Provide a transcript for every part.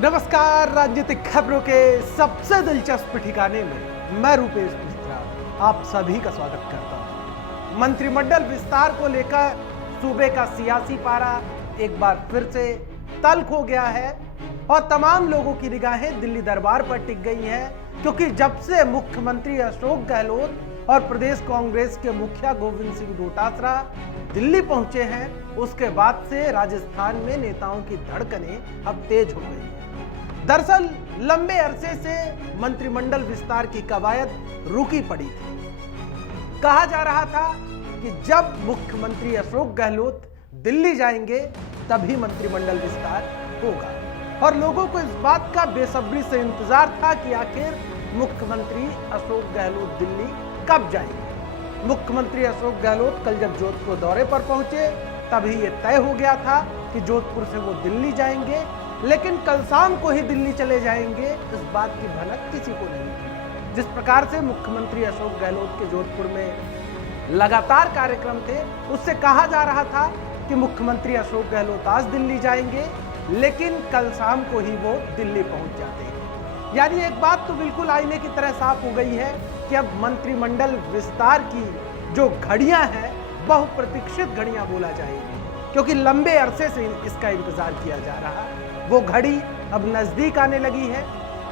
नमस्कार, राजनीतिक खबरों के सबसे दिलचस्प ठिकाने में मैं रूपेश मिश्रा आप सभी का स्वागत करता हूं। मंत्रिमंडल विस्तार को लेकर सूबे का सियासी पारा एक बार फिर से तल्ख हो गया है और तमाम लोगों की निगाहें दिल्ली दरबार पर टिक गई हैं, क्योंकि जब से मुख्यमंत्री अशोक गहलोत और प्रदेश कांग्रेस के मुखिया गोविंद सिंह डोटासरा दिल्ली पहुंचे हैं, उसके बाद से राजस्थान में नेताओं की धड़कनें अब तेज हो गई हैं। दरअसल लंबे अरसे से मंत्रिमंडल विस्तार की कवायद रुकी पड़ी थी। कहा जा रहा था कि जब मुख्यमंत्री अशोक गहलोत दिल्ली जाएंगे तभी मंत्रिमंडल विस्तार होगा और लोगों को इस बात का बेसब्री से इंतजार था कि आखिर मुख्यमंत्री अशोक गहलोत दिल्ली कब जाएंगे। मुख्यमंत्री अशोक गहलोत कल जब जोधपुर दौरे पर पहुंचे तभी यह तय हो गया था कि जोधपुर से वो दिल्ली जाएंगे, लेकिन कल शाम को ही दिल्ली चले जाएंगे, इस बात की भनक किसी को नहीं थी। जिस प्रकार से मुख्यमंत्री अशोक गहलोत के जोधपुर में लगातार कार्यक्रम थे, उससे कहा जा रहा था कि मुख्यमंत्री अशोक गहलोत आज दिल्ली जाएंगे, लेकिन कल शाम को ही वो दिल्ली पहुंच जाते हैं। यानी एक बात तो बिल्कुल आईने की तरह साफ हो गई है कि अब मंत्रिमंडल विस्तार की जो घड़ियां हैं बहुप्रतीक्षित घड़ियां बोला जाएगी, क्योंकि लंबे अरसे से इसका इंतजार किया जा रहा है। वो घड़ी अब नजदीक आने लगी है।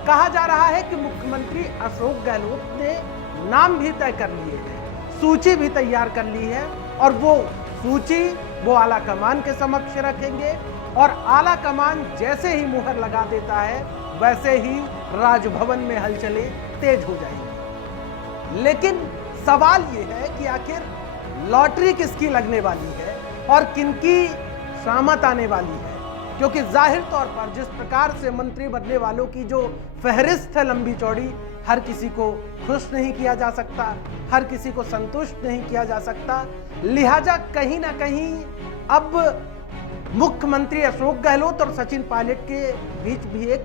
कहा जा रहा है कि मुख्यमंत्री अशोक गहलोत ने नाम भी तय कर लिए हैं, सूची भी तैयार कर ली है और वो सूची वो आला कमान के समक्ष रखेंगे और आला कमान जैसे ही मुहर लगा देता है वैसे ही राजभवन में हलचलें तेज हो जाएंगी। लेकिन सवाल ये है कि आखिर लॉटरी किसकी लगने वाली है और किनकी शामत आने वाली है, क्योंकि जाहिर तौर पर जिस प्रकार से मंत्री बनने वालों की जो फहरिस्त है लंबी चौड़ी, हर किसी को खुश नहीं किया जा सकता, हर किसी को संतुष्ट नहीं किया जा सकता। लिहाजा कहीं ना कहीं अब मुख्यमंत्री अशोक गहलोत और सचिन पायलट के बीच भी एक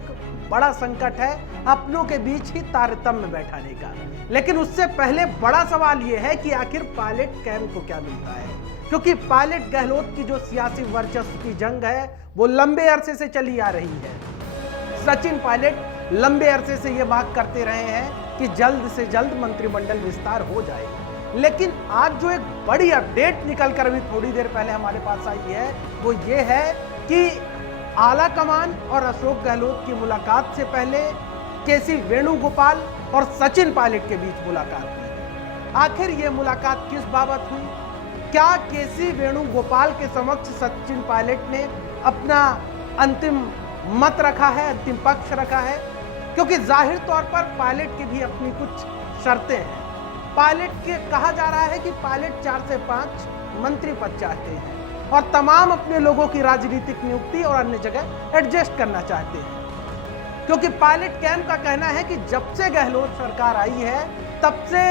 बड़ा संकट है, अपनों के बीच ही तारतम्य बैठाने का। लेकिन उससे पहले बड़ा सवाल यह है कि आखिर पायलट कैंप को क्या मिलता है, क्योंकि पायलट गहलोत की जो सियासी वर्चस्व की जंग है वो लंबे अरसे से चली आ रही है। सचिन पायलट लंबे अरसे से ये मांग करते रहे हैं कि जल्द से जल्द मंत्रिमंडल विस्तार हो जाए, लेकिन आज जो एक बड़ी अपडेट निकलकर अभी थोड़ी देर पहले हमारे पास आई है वो ये है कि आला कमान और अशोक गहलोत की मुलाकात से पहले केसी वेणुगोपाल और सचिन पायलट के बीच मुलाकात हुई। आखिर ये मुलाकात किस बाबत हुई? क्या केसी वेणुगोपाल के समक्ष सचिन पायलट ने अपना अंतिम मत रखा है, अंतिम पक्ष रखा है? क्योंकि जाहिर तौर पर पायलट की भी अपनी कुछ शर्तें हैं। पायलट के कहा जा रहा है कि पायलट 4 से 5 मंत्री पद चाहते हैं और तमाम अपने लोगों की राजनीतिक नियुक्ति और अन्य जगह एडजस्ट करना चाहते हैं, क्योंकि पायलट कैंप का कहना है कि जब से गहलोत सरकार आई है तब से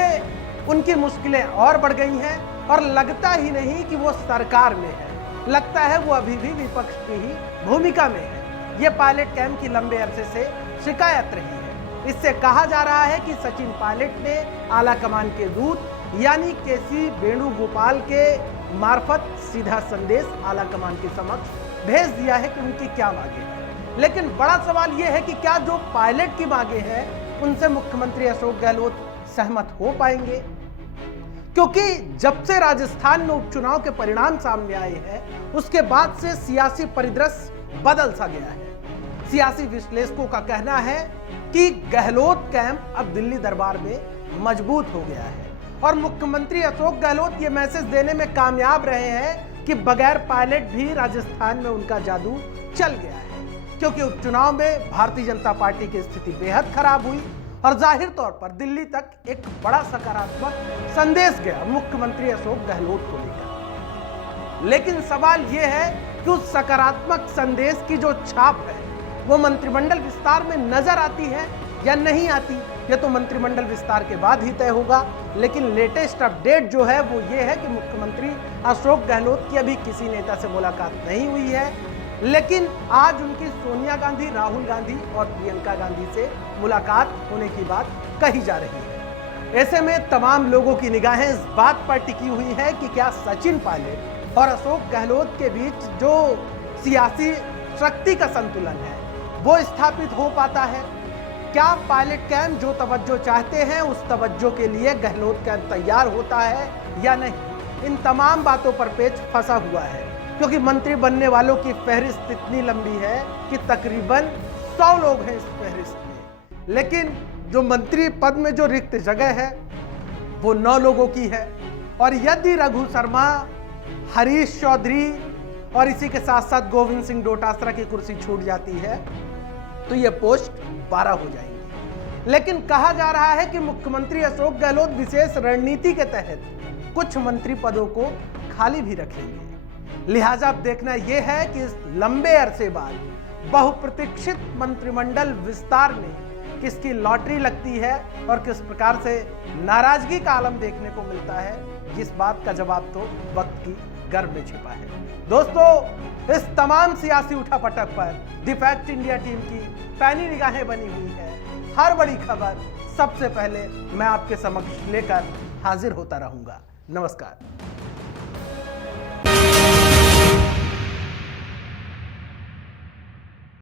उनकी मुश्किलें और बढ़ गई हैं और लगता ही नहीं कि वो सरकार में है, लगता है वो अभी भी विपक्ष की ही भूमिका में है। ये पायलट कैंप की लंबे अरसे से शिकायत रही है। इससे कहा जा रहा है कि सचिन पायलट ने आला कमान के दूत यानी केसी वेणुगोपाल के मार्फत सीधा संदेश आला कमान के समक्ष भेज दिया है कि उनकी क्या मांगे हैं। लेकिन बड़ा सवाल यह है कि क्या जो पायलट की मांगे हैं उनसे मुख्यमंत्री अशोक गहलोत सहमत हो पाएंगे? क्योंकि जब से राजस्थान में उपचुनाव के परिणाम सामने आए हैं उसके बाद से सियासी परिदृश्य बदल सा गया है। सियासी विश्लेषकों का कहना है कि गहलोत कैंप अब दिल्ली दरबार में मजबूत हो गया है और मुख्यमंत्री अशोक गहलोत ये मैसेज देने में कामयाब रहे हैं कि बगैर पायलट भी राजस्थान में उनका जादू चल गया है, क्योंकि उपचुनाव में भारतीय जनता पार्टी की स्थिति बेहद खराब हुई और जाहिर तौर पर दिल्ली तक एक बड़ा सकारात्मक संदेश गया मुख्यमंत्री अशोक गहलोत को लेकर। लेकिन सवाल यह है कि उस सकारात्मक संदेश की जो छाप है वो मंत्रिमंडल विस्तार में नजर आती है या नहीं आती, यह तो मंत्रिमंडल विस्तार के बाद ही तय होगा। लेकिन लेटेस्ट अपडेट जो है वो ये है कि मुख्यमंत्री अशोक गहलोत की अभी किसी नेता से मुलाकात नहीं हुई है, लेकिन आज उनकी सोनिया गांधी, राहुल गांधी और प्रियंका गांधी से मुलाकात होने की बात कही जा रही है। ऐसे में तमाम लोगों की निगाहें इस बात पर टिकी हुई है कि क्या सचिन पायलट और अशोक गहलोत के बीच जो सियासी शक्ति का संतुलन है वो स्थापित हो पाता है? क्या पायलट कैंप जो तवज्जो चाहते हैं उस तवज्जो के लिए गहलोत कैंप तैयार होता है या नहीं? इन तमाम बातों पर पेच फंसा हुआ है, क्योंकि मंत्री बनने वालों की फहरिस्त इतनी लंबी है कि तकरीबन 100 लोग हैं इस फहरिस्त में। लेकिन जो मंत्री पद में जो रिक्त जगह है वो 9 लोगों की है, और यदि रघु शर्मा, हरीश चौधरी और इसी के साथ साथ गोविंद सिंह डोटासरा की कुर्सी छूट जाती है तो ये पोस्ट 12 हो जाएंगी। लेकिन कहा जा रहा है कि मुख्यमंत्री अशोक गहलोत विशेष रणनीति के तहत कुछ मंत्री पदों को खाली भी रखेंगे। लिहाजा अब देखना यह है कि इस लंबे अरसे बाद बहुप्रतीक्षित मंत्रिमंडल विस्तार में किसकी लॉटरी लगती है और किस प्रकार से नाराजगी का आलम देखने को मिलता है, जिस बात का जवाब तो वक्त की गर्भ में छिपा है। दोस्तों, इस तमाम सियासी उठापटक पर द फैक्ट इंडिया टीम की पैनी निगाहें बनी हुई है। हर बड़ी खबर सबसे पहले मैं आपके समक्ष लेकर हाजिर होता रहूंगा। नमस्कार।